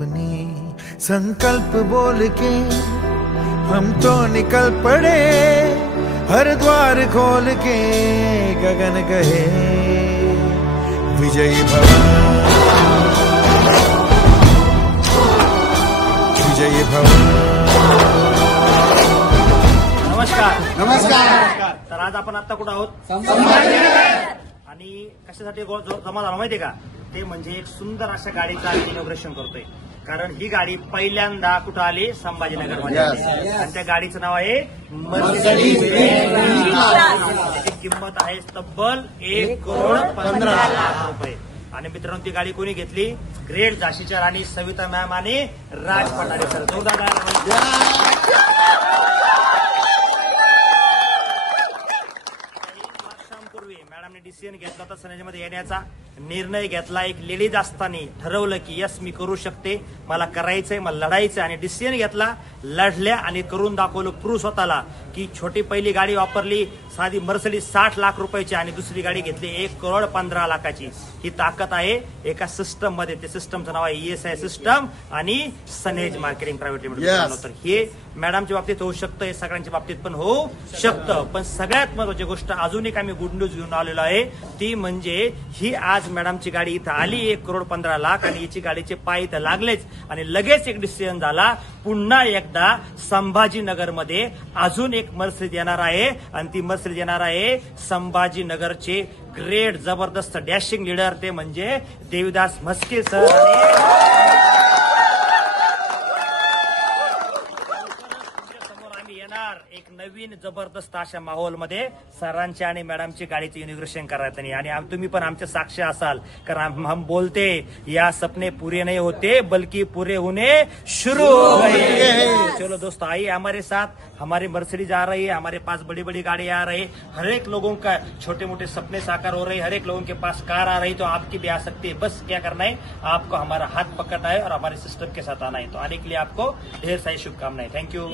अपनी संकल्प बोल के हम तो निकल पड़े, हर द्वार खोल के गगन कहे विजयी भव, विजयी भव। नमस्कार नमस्कार। तर आज आपण आता कुठं आहोत? आणि कशासाठी जमा झाला माहितीये का? ते म्हणजे एक सुंदर अशा गाडीचं इनॉग्रेशन करतोय. कारण ही गाडी पहिल्यांदा कुठं आली? संभाजीनगर मध्ये आली. आणि त्या गाडीचं नाव आहे मर्सिडीज बेंझ. त्याची किंमत आहे तब्बल 1,15,00,000 रुपये. आणि मित्रांनो, ती गाडी कोणी घेतली? ग्रेट झाशीच्या राणी सविता मॅम आणि राज भंडारे सर. वर्षांपूर्वी मॅडमने डिसिजन घेतला होता सनेजमध्ये येण्याचा, निर्णय घेतला. एक लेडीज असताना ठरवलं की यस मी करू शकते, मला करायचंय, मला लढायचं. आणि डिसिजन घेतला, लढल्या आणि करून दाखवलं प्रूफ स्वतःला की छोटी पहिली गाडी वापरली साधी मर्सिडीज 60 लाख रुपयाची आणि दुसरी गाडी घेतली 1,15,00,000ची. ही ताकद आहे एका सिस्टम मध्ये. ते सिस्टमचं नाव आहे ESI सिस्टम आणि सनेज मार्केटिंग प्रायव्हेट लिमिटेड. तर हे मॅडमच्या बाबतीत होऊ शकतं, हे सगळ्यांच्या बाबतीत पण होऊ शकतं. पण सगळ्यात महत्वाची गोष्ट अजून एक आम्ही गुड न्यूज घेऊन आलेलो आहे, ती म्हणजे ही आज मॅडमची गाडी इथं आली 1,15,00,000 आणि याची गाडीचे पाय इथं लागलेच. आणि लगेच एक डिसिजन झाला, पुन्हा एकदा संभाजीनगरमध्ये अजून एक मर्सिडीज येणार आहे. आणि ती मर्सिडीज येणार आहे संभाजीनगरचे ग्रेट जबरदस्त डॅशिंग लीडर, ते म्हणजे देवीदास म्हस्के सर. एक नवीन जबरदस्त अशा माहोलमध्ये सरांच्या आणि मॅडमची गाडीचे इनॉग्रेशन करायचं. आणि तुम्ही पण आमचे साक्ष असाल, कारण हम बोलते या सपने पूरे नहीं होते बल्कि पूरे होने शुरू हो गए. चलो दोस्तों, आइए हमारे साथ. हमारी मर्सिडीज आ रही है, हमारे पास बड़ी बड़ी गाड़ी आ रही है, हर एक लोगों का छोटे मोटे सपने साकार हो रहे हैं, हर एक लोगों के पास कार आ रही, तो आपकी भी आ सकती है. बस क्या करना है, आपको हमारा हाथ पकड़ना है और हमारे सिस्टम के साथ आना है. तो आने के लिए आपको ढेर सारी शुभकामनाएं. Thank you.